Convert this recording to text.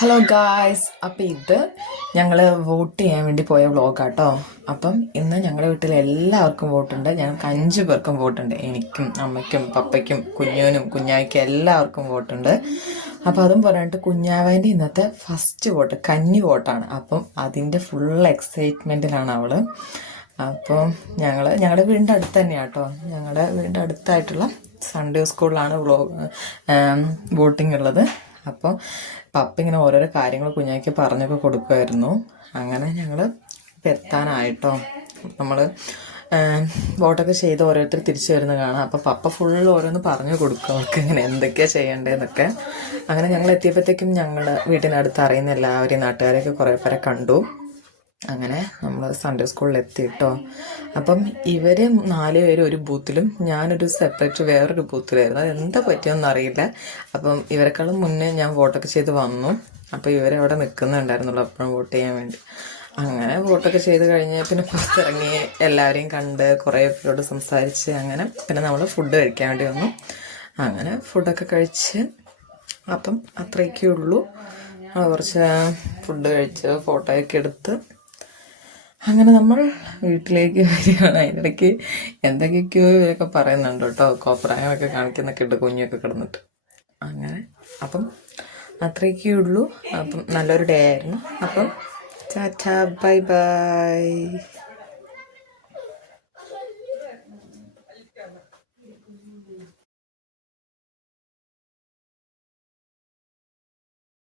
Hello guys, അപ്പം ഇത് ഞങ്ങൾ വോട്ട് ചെയ്യാൻ വേണ്ടി പോയ വ്ളോഗാട്ടോ. അപ്പം ഇന്ന് ഞങ്ങളുടെ വീട്ടിൽ എല്ലാവർക്കും വോട്ടുണ്ട്. ഞങ്ങൾക്ക് 5 പേർക്കും വോട്ടുണ്ട്. എനിക്കും അമ്മയ്ക്കും പപ്പയ്ക്കും കുഞ്ഞുവിനും കുഞ്ഞായ്ക്കും എല്ലാവർക്കും വോട്ടുണ്ട്. അപ്പം അതും പറഞ്ഞിട്ട് കുഞ്ഞാവേൻ്റെ ഇന്നത്തെ ഫസ്റ്റ് വോട്ട് കന്നി വോട്ടാണ്. അപ്പം അതിൻ്റെ ഫുൾ എക്സൈറ്റ്മെൻറ്റിലാണ് അവള്. അപ്പം ഞങ്ങളുടെ വീടിൻ്റെ അടുത്ത് തന്നെയാണ് കേട്ടോ. ഞങ്ങളുടെ വീടിൻ്റെ അടുത്തായിട്ടുള്ള സൺഡേ സ്കൂളിലാണ് വോട്ടിംഗ് ഉള്ളത്. അപ്പോൾ പപ്പ ഇങ്ങനെ ഓരോരോ കാര്യങ്ങൾ കുഞ്ഞായ്ക്ക് പറഞ്ഞൊക്കെ കൊടുക്കുമായിരുന്നു. അങ്ങനെ ഞങ്ങൾ ഇപ്പം എത്താനായിട്ടോ. നമ്മൾ വോട്ടൊക്കെ ചെയ്ത് ഓരോരുത്തർ തിരിച്ചു വരുന്ന കാണാം. അപ്പോൾ പപ്പ ഫുള്ള് ഓരോന്ന് പറഞ്ഞു കൊടുക്കും അവർക്ക് ഇങ്ങനെ എന്തൊക്കെയാണ് ചെയ്യേണ്ടതെന്നൊക്കെ. അങ്ങനെ ഞങ്ങൾ എത്തിയപ്പോഴത്തേക്കും ഞങ്ങൾ വീട്ടിനടുത്ത് അറിയുന്ന എല്ലാവരെയും നാട്ടുകാരെയൊക്കെ കുറേ പേരെ കണ്ടു. അങ്ങനെ നമ്മൾ സൺഡേ സ്കൂളിൽ എത്തിയിട്ടോ. അപ്പം ഇവർ 4 പേരും ഒരു ബൂത്തിലും ഞാനൊരു സെപ്പറേറ്റ് വേറൊരു ബൂത്തിലായിരുന്നു. അത് എന്താ പറ്റിയൊന്നും അറിയില്ല. അപ്പം ഇവരെക്കാളും മുന്നേ ഞാൻ വോട്ടൊക്കെ ചെയ്ത് വന്നു. അപ്പോൾ ഇവരവിടെ നിൽക്കുന്നുണ്ടായിരുന്നുള്ളൂ അപ്പോഴും വോട്ട് ചെയ്യാൻ വേണ്ടി. അങ്ങനെ വോട്ടൊക്കെ ചെയ്ത് കഴിഞ്ഞ് പിന്നെ പുറത്തിറങ്ങി എല്ലാവരെയും കണ്ട് കുറേ പേരോട് സംസാരിച്ച് അങ്ങനെ പിന്നെ നമ്മൾ ഫുഡ് കഴിക്കാൻ വേണ്ടി വന്നു. അങ്ങനെ ഫുഡൊക്കെ കഴിച്ച് അപ്പം അത്രയൊക്കെ ഉള്ളൂ. കുറച്ച് ഫുഡ് കഴിച്ച് ഫോട്ടോയൊക്കെ എടുത്ത് അങ്ങനെ നമ്മൾ വീട്ടിലേക്ക് വരികയാണ്. അതിനിടയ്ക്ക് എന്തൊക്കെയൊക്കെയോ ഇവരൊക്കെ പറയുന്നുണ്ട് കേട്ടോ. കോപ്രായമൊക്കെ കാണിക്കുന്നൊക്കെ ഉണ്ട് കുഞ്ഞൊക്കെ കിടന്നിട്ട്. അങ്ങനെ അപ്പം അത്രയൊക്കെ ഉള്ളൂ. അപ്പം നല്ലൊരു ഡേ ആയിരുന്നു. അപ്പം ടാറ്റാ ബൈ ബൈ.